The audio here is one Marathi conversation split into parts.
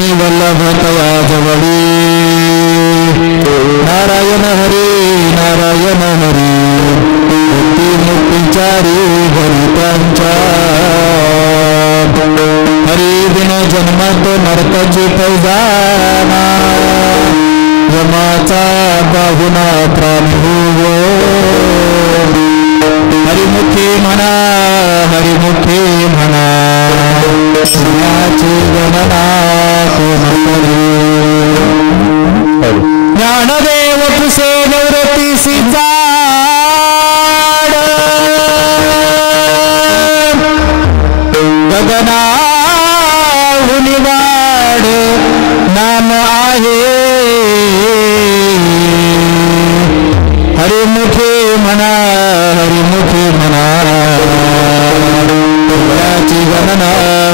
लक्ष्मी वल्लभ तया जवळी नारायण हरी नारायण हरी मुक्ती मुक्तीचारी भरितांच्या हरी बिन जन्मत नरकाची पैजाना यमाचा बाहुना प्राणी हरिमुखी म्हणा हरिमुखी म्हणा पुण्याची गणना कोण करू ज्ञानदेव तुसे नवरतीसी जाड गगनाहुनी वाड नाम आहे हरिमुखी म्हणा हरिमुखी म्हणा पुण्याची गणना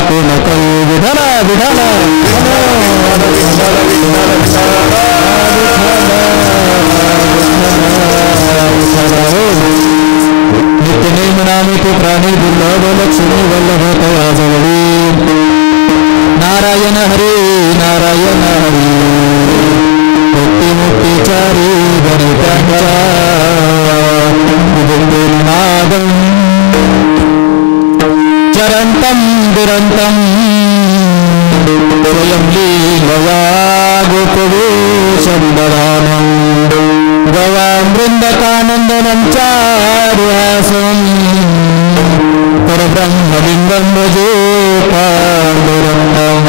कोण करू विठाला विठाला नित्यनेम नामी तू प्राणी दुर्लभ लक्ष्मी वल्लभ तया जवळी नारायण हरी नारायण हरी मुक्ती मुक्तीचारी गणितांच्या नादं चरन्तं दुरन्तं स्वयं लीलया गोपवेशविदधानं गवामृन्दकानन्दनं चारुहासं परब्रह्मलिङ्गं भजे पाण्डुरङ्गं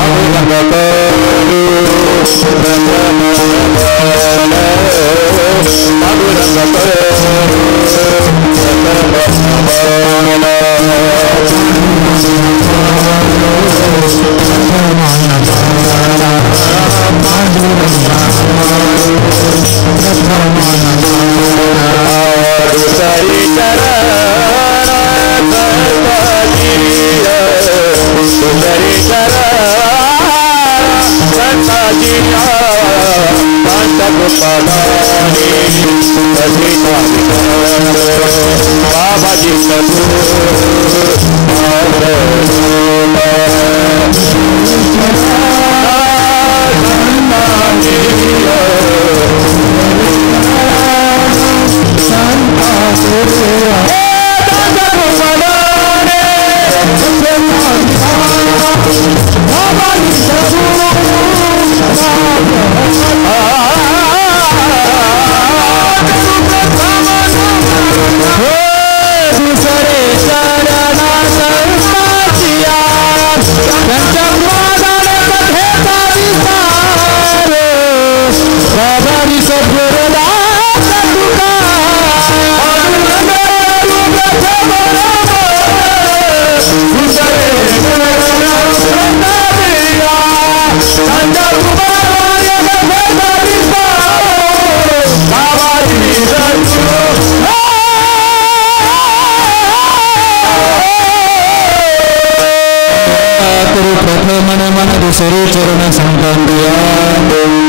दुसरे चरण संतांदिया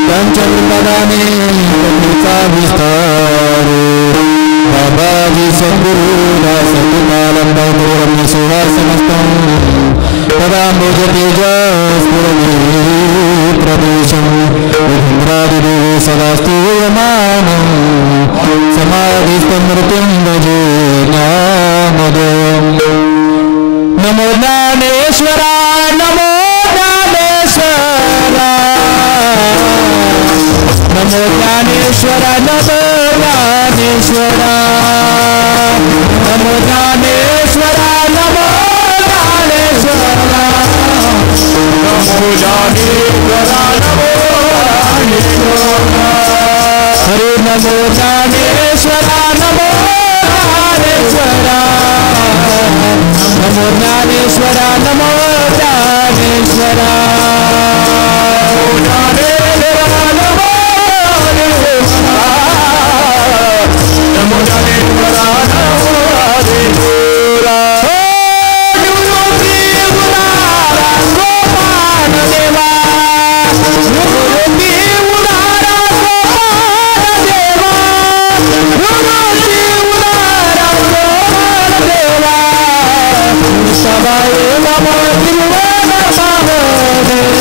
त्यांच्या वृंदाने कथेचा विस्तार बाबाजी सद्गुरु दास तुकानंद गुरुरम्य सुहासमस्तं पदांबुज तेजस्फुरति प्रदेशं विधुम्रादिदेवे सदा स्तूयमानं समाधिस्थं मृत्युञ्जये नामदं नमो ज्ञानेश्वरा नमो नमो ज्ञानेश्वरा नमो ज्ञानेश्वरा नमो ज्ञानेश्वरा नमो ज्ञानेश्वरा नमो ज्ञानेश्वरा नमो ज्ञानेश्वरा हरे नमो ज्ञानेश्वरा नमो ज्ञानेश्वरा नमो ज्ञानेश्वरा नमो ज्ञानेश्वरा Bye.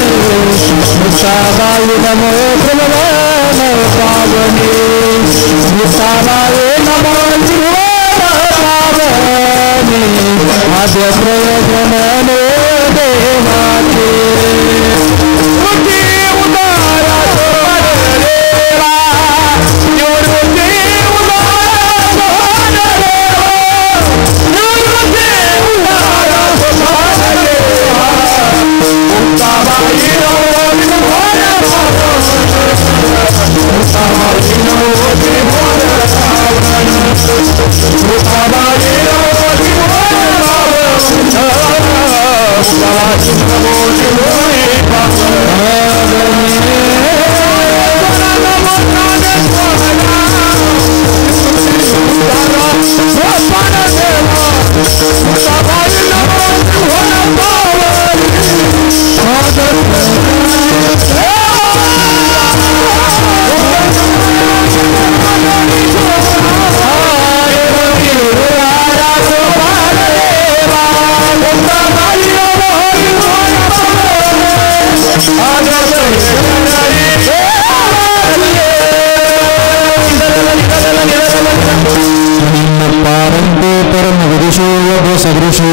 सदृशी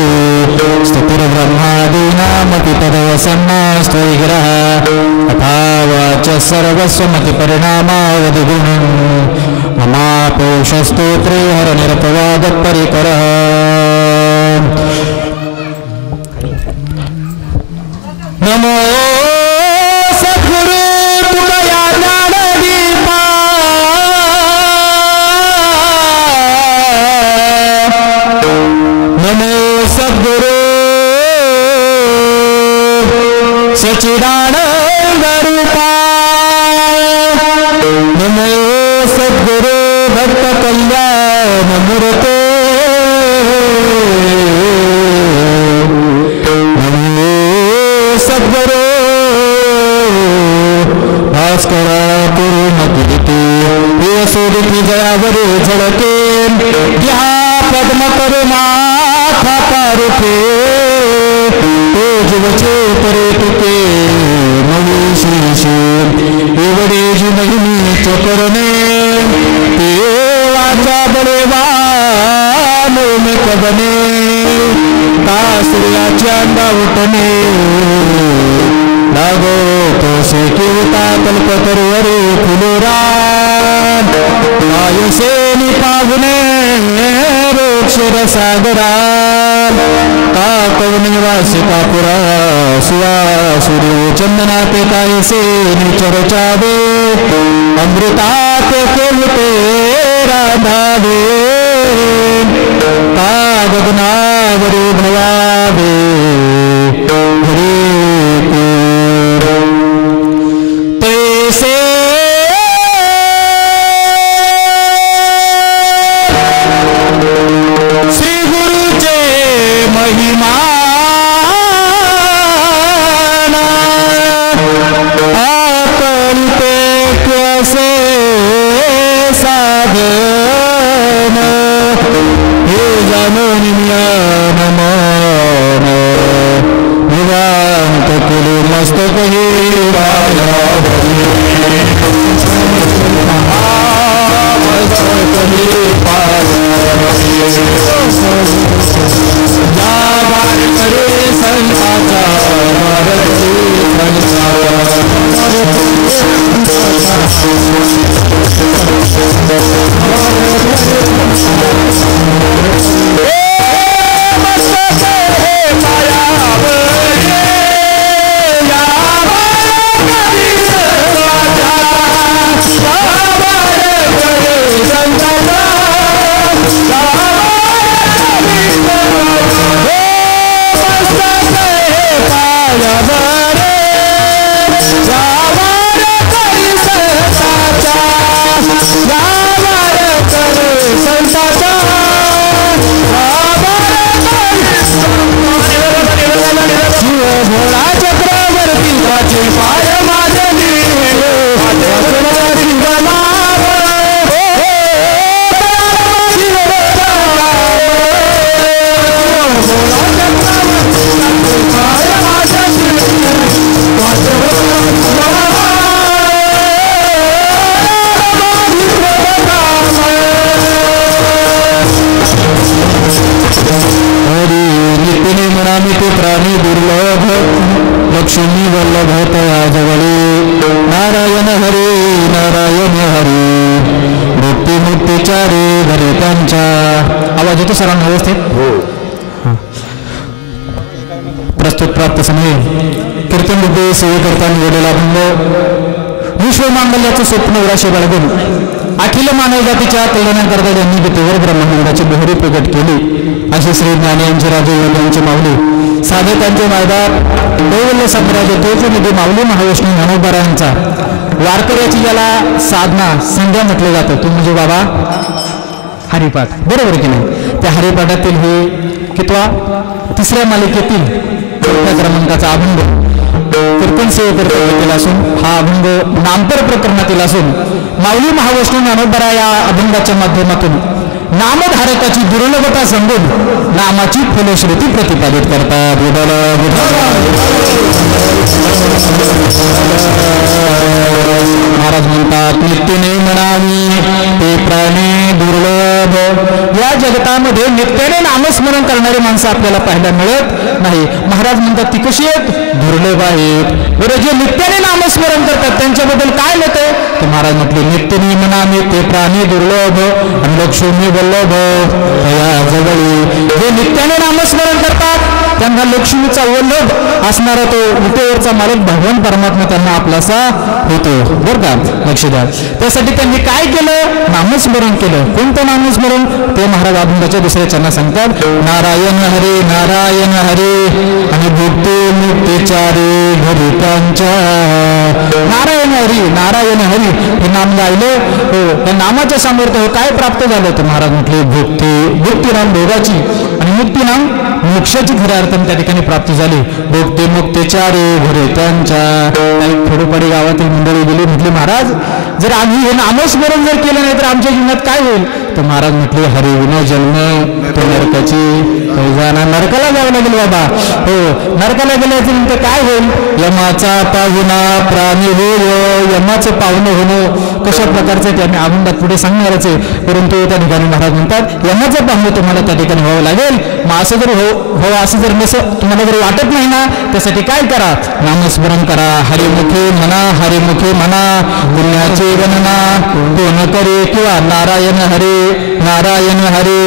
स्थितिर्ब्रह्मादीनामपि तदवसन्नास्त्वविग्रह अथावाच सर्वस्वमतिपरिणामावधिगुणम् ममापोषस्तोत्रे हरनिरपवादपरिकरः नमो सद्गुरु तुमया ज्ञानदीपा नमो सद्गुरु सच्चिदानंद रूपा नमो सद्गुरु भक्त कल्याण मूर्ते नमो सद्गुरु भास्कर पूर्णकृति प्रियसोदिति जयावरे झळके या पद्म करुणाथा पारुखे जीवचे परे तुके नवी श्रीशे एवढे जी महिनी चकरणे ते वाचा बळेवा नोमे कबने का सूर्याच्या अंगावटने लागो तो शेकिवता कल्पतरुवरे फुलोरा आयुषेनी पाहुणे रोक्षर सागरा का कवनिवासी कापुरा सुवा सूर्य चंदना पे कायसे निचर चावे अमृतात केवते राधावे का गगनावरी भवावे हरे तैसे श्री गुरुचे महिमा आकल्पे कैसे साधन हे जाणून ज्ञान मान निवांत केले मस्तक हे प्राणी दुर्लभ लक्ष्मी वल्लभ तया जवळे नारायण हरे नारायण हरे मुक्ती मुक्तीचारे घरे त्यांच्या आवाज येतो सरांना व्यवस्थित प्रस्तुत प्राप्त समय कीर्तन बुद्धे सेवे करता निवडलेला अभंग विश्व मांगल्याचं स्वप्न उराशे बाळगून अखिल मानव जातीच्या कल्याणाकरता ज्यांनी गतीवर ब्रह्मांडाची बहरी प्रकट केली असे श्री ज्ञानियांचे राजे यांचे माऊली साधकांचे मायबाप दैवल्य साम्राज्य तोफनिधी माऊली महाविष्णू ज्ञानोबारायांचा वारकऱ्याची ज्याला साधना संध्या म्हटलं जातं तो म्हणजे बाबा हरिपाठ बरोबर की नाही त्या हरिपाठातील हे कितवा तिसऱ्या मालिकेतील चौथ्या क्रमांकाचा अभंग कीर्तन सेवेकरता असून हा अभंग नामपर प्रकरणातील असून माऊली महाविष्णू ज्ञानोबरा या अभंगाच्या माध्यमातून नामधारकाची दुर्लभता समजून नामाची फलश्रुती प्रतिपादित करतात महाराज म्हणतात नित्यने म्हणावी ते प्राणी दुर्लभ या जगतामध्ये नित्यने नाम नामस्मरण करणारी माणसं आपल्याला पाहायला मिळत नाही. महाराज म्हणतात ती कशी आहेत? दुर्लभ आहेत. बरं, जे नित्याने नामस्मरण करतात त्यांच्याबद्दल काय मत आहे? तर महाराज म्हटले नित्यनी मना नित्य प्राणी दुर्लभ आणि लक्ष्मी वल्लभ या जवळी. जे नित्याने नामस्मरण करतात त्यांना लक्ष्मीचा वल्लभ असणारा तो विटेवरचा मालक भगवान परमात्मा त्यांना आपलासा होतो. बरं का, लक्ष द्या. त्यासाठी त्यांनी काय केलं? नामस्मरण केलं. कोणतं नामस्मरण? ते महाराज अभंगाच्या दुसऱ्या चरणात सांगतात, नारायण हरे नारायण हरे आणि भुक्ती मुक्तीचारे घरी त्यांच्या. नारायण हरी नारायण हरी हे नाम गायलं, त्या नामाच्या सामर्थ्य काय प्राप्त झालं? तर महाराज म्हटले भुक्ती नाम भोगाची आणि मुक्ती नाम मोक्षाची खऱ्या अर्थाने त्या ठिकाणी प्राप्ती झाली. भोगते मुक्तेचारे घरे त्यांच्या. खेडोपाडी गावातील मंडळी गेली, म्हटले महाराज जर आम्ही हे नामस्मरण जर केलं नाही तर आमच्या जीवनात काय होईल? तर महाराज म्हटले हरी विना जन्म तो नरकाची जाणार. नरकाला जावं लागेल बाबा. हो, नरकाला गेल्याचं नंतर काय होईल? यमाचा पाहुणा प्राणी होय. यमाचं पाहुणं होणं कशा प्रकारचं आहे ते आम्ही अभंगात पुढे सांगणारच आहे. परंतु त्या ठिकाणी महाराज म्हणतात यमाचं पाहुणं तुम्हाला त्या ठिकाणी व्हावं लागेल. मग असं जर हो असं जर नसं तुम्हाला जर वाटत नाही ना, त्यासाठी काय करा? नामस्मरण करा. हरिमुखे म्हणा हरिमुखे म्हणा पुण्याचे गणना कोण करे किंवा नारायण हरे नारायण हरे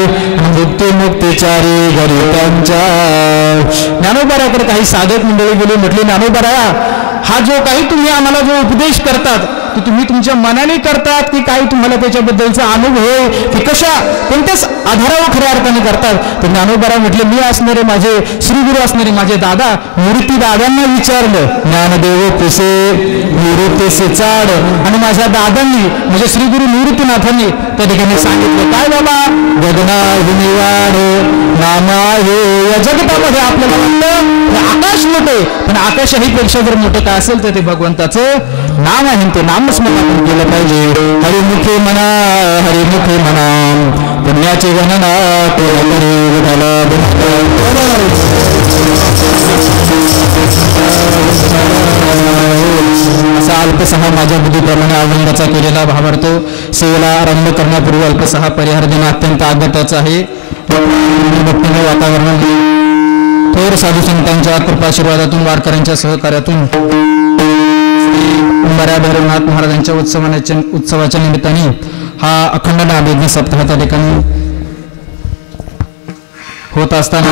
मुक्ती मुक्तीचारी घरी त्यांच्या. ज्ञानोबाराकडे काही साधक मंडळी गेली, म्हटले ज्ञानोबारा हा जो काही तुम्ही आम्हाला जो उपदेश करतात तो तुम्ही तुमच्या मनाने करतात की काही तुम्हाला त्याच्याबद्दलचा अनुभव आहे की कशा कोणत्याच आधारावर खऱ्या अर्थाने करतात? तर ज्ञानोबारा म्हटले मी असणारे माझे श्रीगुरु असणारे माझे दादा निवृत्ती दादांना विचारलं, ज्ञानदेव पिसे निवृत्तीसे चाड. आणि माझ्या दादांनी म्हणजे श्रीगुरु निवृत्तीनाथांनी त्या ठिकाणी सांगितलं काय बाबा गगना निवाड नामा हे. या जगतामध्ये आपल्याला वाटतं आकाश मोठे, पण आकाशाही पेक्षा जर मोठं काय असेल तर ते भगवंताचं नाम आहे. ते नामस्मरण केलं पाहिजे. हरिमुखे म्हणा हरिमुखे म्हणा पुण्याची गणना असा अल्पसहा माझ्या बुद्धीप्रमाणे अभंगाचा केलेला भावार्थ सेवेला आरंभ करण्यापूर्वी अल्पसहा परिहार देणं अत्यंत आदर्शाचं आहे. भक्तीमय वातावरणात थोर साधू संतांच्या कृपाशीर्वादातून वारकऱ्यांच्या सहकार्यातून उंबऱ्या भैरवनाथ महाराजांच्या उत्सवाच्या निमित्ताने हा अखंड नामयज्ञ सप्ताह त्या ठिकाणी होत असताना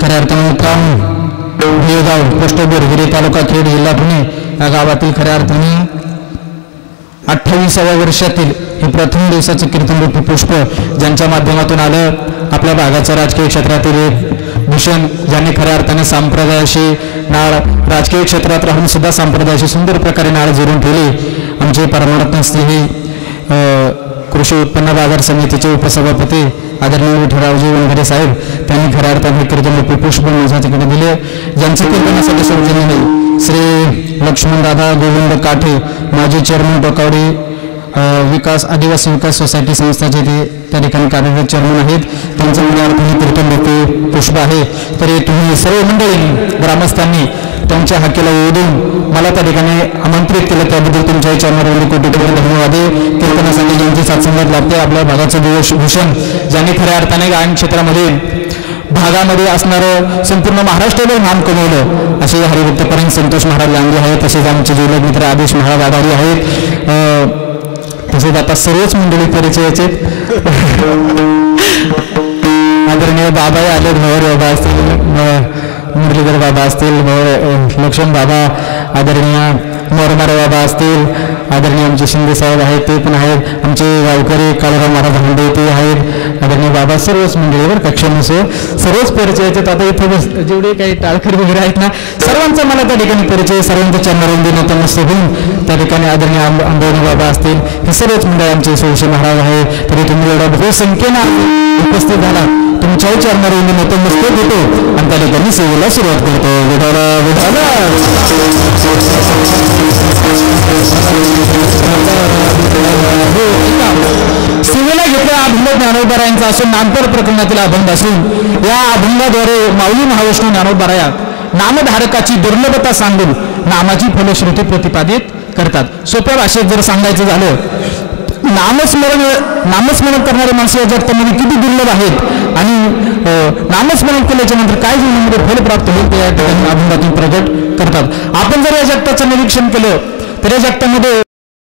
खऱ्या अर्थाने मुक्काम देवगाव पोस्ट बोरगिरी तालुका खेड जिल्हा पुणे या गावातील खऱ्या अर्थाने 28व्या वर्षातील हे प्रथम दिवसाचं कीर्तनरूपी पुष्प ज्यांच्या माध्यमातून आलं. आपल्या भागाच्या राजकीय क्षेत्रातील एक भूषण ज्यांनी खऱ्या अर्थाने संप्रदायाशी नाळ राजकीय क्षेत्रात राहून सुद्धा संप्रदायाशी सुंदर प्रकारे नाळ जोडून ठेवली. आमचे परमात्मा स्नेही कृषी उत्पन्न बाजार समितीचे उपसभापती आदरणीय विठ्ठलरावजी वनघरे साहेब त्यांनी खऱ्या अर्थाने कीर्तनरूपी पुष्प माझ्या तिकडे दिले. ज्यांचे कीर्तनासाठी सौजन्य नाही श्री लक्ष्मणदादा गोविंद काठे माजी चेअरमन टोकावडी विकास आदिवासी विकास सोसायटी संस्थाचे ते त्या ठिकाणी कार्यरत चेअरमन आहेत. त्यांचं खऱ्या अर्थाने कीर्तनरूपी पुष्प आहे. तरी तुम्ही सर्व मंडळी ग्रामस्थांनी त्यांच्या हाकेला ओढून मला त्या ठिकाणी आमंत्रित केलं त्याबद्दल तुमच्या चरणारवंदी कोटी कोटी धन्यवाद आहे. कीर्तनासाठी ज्यांची साथसंगत लाभते आपल्या भागाचं भूषण ज्यांनी खऱ्या अर्थाने गायन क्षेत्रामध्ये भागामध्ये असणारं संपूर्ण महाराष्ट्राला नाम कमवलं असे हरिभक्तपरायण संतोष महाराज लांगे आहेत. तसेच आमचे जीवलग मित्र आदेश महाराज आघाडी आहेत. तसेच आता सर्वच मंडळी परिचयाचे आदरणीय बाबा आले भवर बाबा असतील मुरलीधर बाबा असतील लक्ष्मण बाबा आदरणीय मोरमारे बाबा असतील आदरणीय आमचे शिंदे साहेब आहेत ते पण आहेत. आमचे गावकरी काळूराव महाराज हंडे ते आहेत. आदरणीय बाबा सर्वच मंडळीवर कक्ष नसो सर्वच परिचयाचे. आता इथे जेवढे काही टाळखरी वगैरे आहेत ना सर्वांचा मला त्या ठिकाणी परिचय सर्वांच्या चरणारवंदी नतमस्तक होऊन त्या ठिकाणी आदरणीय आंबोनी बाबा असतील हे सर्वच मंडळी आमचे सोळशे महाराज आहे. तरी तुम्ही एवढ्या बहुसंख्येनं उपस्थित झाला तुमच्याही चरणारवंदी नतमस्तक होतो आणि त्या ठिकाणी सेवेला सुरुवात करतो. सेवेला घेतलेला अभंग ज्ञानोबारायांचा असून नामपर प्रकरणातील अभंग असून या अभंगाद्वारे माऊली महाविष्णू ज्ञानोबाराया नामधारकाची दुर्लभता सांगून नामाची फलश्रुती प्रतिपादित करतात. सोप्या भाषेत जर सांगायचं झालं नामस्मरण करणारे माणसं या जगतामध्ये किती दुर्लभ आहेत आणि नामस्मरण केल्याच्या नंतर काय जीवनामध्ये फल प्राप्त होईल ते या ठिकाणी अभंगातून प्रकट करतात. आपण जर या जगताचं निरीक्षण केलं तर या जगतामध्ये